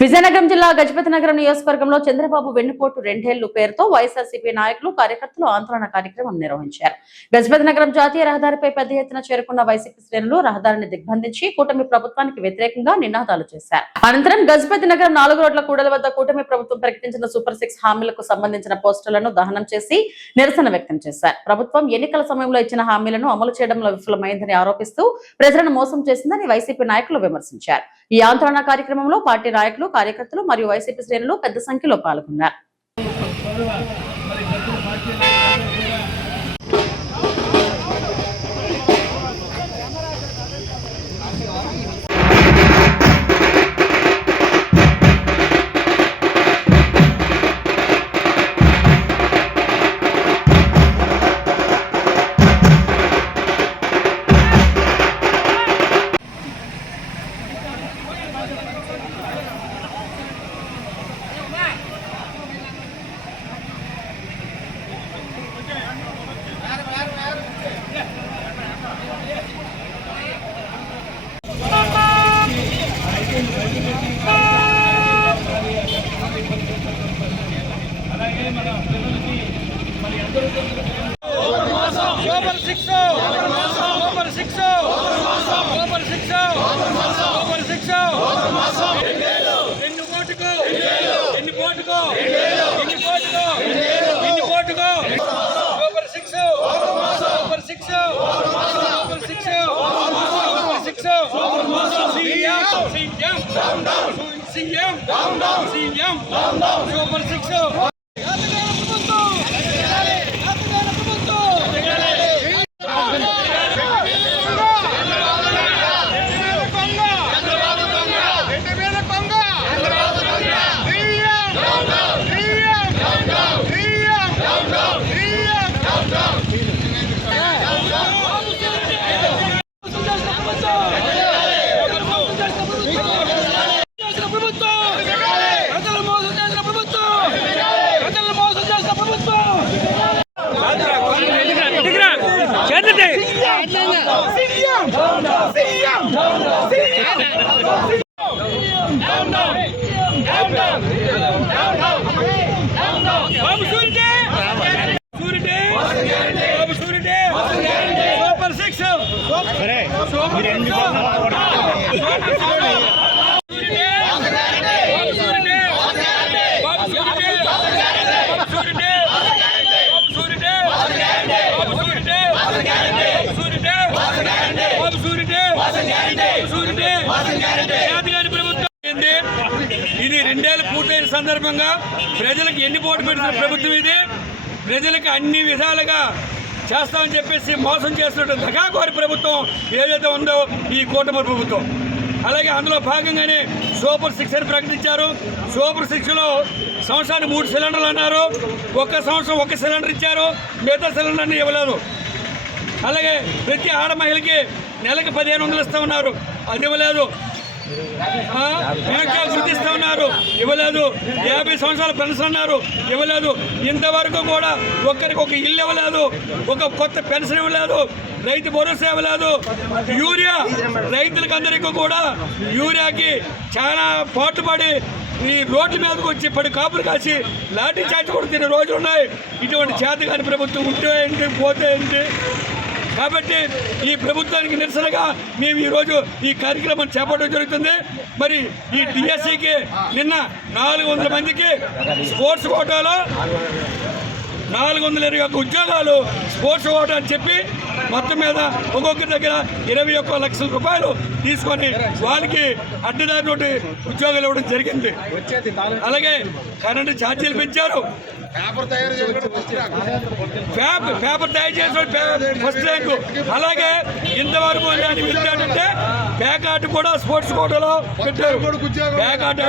విజయనగరం జిల్లా గజపతి నగరం నియోజకవర్గంలో చంద్రబాబు వెన్నుపోటు రెండేళ్లు పేరుతో వైఎస్ఆర్సీపీ నాయకులు కార్యకర్తలు ఆందోళన కార్యక్రమం నిర్వహించారు. గజపతి నగరం జాతీయ రహదారిపై పెద్ద ఎత్తున చేరుకున్న వైసీపీ శ్రేణులు రహదారిని దిగ్బంధించి కూటమి ప్రభుత్వానికి వ్యతిరేకంగా నినాదాలు చేశారు. అనంతరం గజపతి నగరం 4 రోడ్ల కూడల వద్ద కూటమి ప్రభుత్వం ప్రకటించిన సూపర్ 6 హామీలకు సంబంధించిన పోస్టర్లను దహనం చేసి నిరసన వ్యక్తం చేశారు. ప్రభుత్వం ఎన్నికల సమయంలో ఇచ్చిన హామీలను అమలు చేయడంలో విఫలమైందని ఆరోపిస్తూ ప్రజలను మోసం చేసిందని వైసీపీ నాయకులు విమర్శించారు. ఈ ఆందోళన కార్యక్రమంలో పార్టీ నాయకులు, కార్యకర్తలు మరియు వైసీపీ శ్రేణులు పెద్ద సంఖ్యలో పాల్గొన్నారు. ఇది 2 ఏళ్లు పూర్తయిన సందర్భంగా ప్రజలకు ఎన్ని పోటు పెట్టిన ప్రభుత్వం ఇది. ప్రజలకు అన్ని విధాలుగా చేస్తామని చెప్పేసి మోసం చేస్తున్న దగాకోరి ప్రభుత్వం ఏదైతే ఉందో ఈ కూటమి ప్రభుత్వం. అలాగే అందులో భాగంగానే సూపర్ 6 అని ప్రకటించారు. సూపర్ 6లో సంవత్సరానికి 3 సిలిండర్లు అన్నారు. ఒక్క సంవత్సరం 1 సిలిండర్ ఇచ్చారు, మిగతా సిలిండర్ని ఇవ్వలేదు. అలాగే ప్రతి ఆడ మహిళకి నెలకి 1500 ఇస్తూ ఉన్నారు, అది ఇవ్వలేదు. వెనక గుర్తిస్తూ ఉన్నారు, ఇవ్వలేదు. 50 సంవత్సరాల పెన్షన్ అన్నారు, ఇవ్వలేదు. ఇంతవరకు కూడా ఒక్కరికి ఒక ఇల్లు ఇవ్వలేదు, ఒక కొత్త పెన్షన్ ఇవ్వలేదు, రైతు భరోసా ఇవ్వలేదు. యూరియా రైతులకు అందరికీ కూడా యూరియాకి చాలా పాటుపడి ఈ రోడ్ల మీదకి వచ్చి పడి కాపులు కాసి లాఠీ చార్జ్ కూడా తినే రోజులు ఉన్నాయి. ఇటువంటి చేతగాని ప్రభుత్వం ఉంటే ఏంటి, పోతే ఏంటి. కాబట్టి ఈ ప్రభుత్వానికి నిరసనగా మేము ఈరోజు ఈ కార్యక్రమం చేపట్టడం జరుగుతుంది. మరి ఈ డిఎస్సికి నిన్న 400 మందికి స్పోర్ట్స్ కోటాలో 421 ఉద్యోగాలు స్పోర్ట్స్ కోటా అని చెప్పి మొత్తం మీద ఒక్కొక్కరి దగ్గర 21 లక్షల రూపాయలు తీసుకొని వాళ్ళకి అడ్డదారి నోటి ఉద్యోగాలు ఇవ్వడం జరిగింది. అలాగే కరెంటు ఛార్జీలు పెంచారు. పేపర్ తయారు చేసిన ఫస్ట్ ర్యాంకు. అలాగే ఇంతవరకు విద్యార్థి అంటే పేకాట కూడా స్పోర్ట్స్ కోటాలో పెట్టారు. పేకాట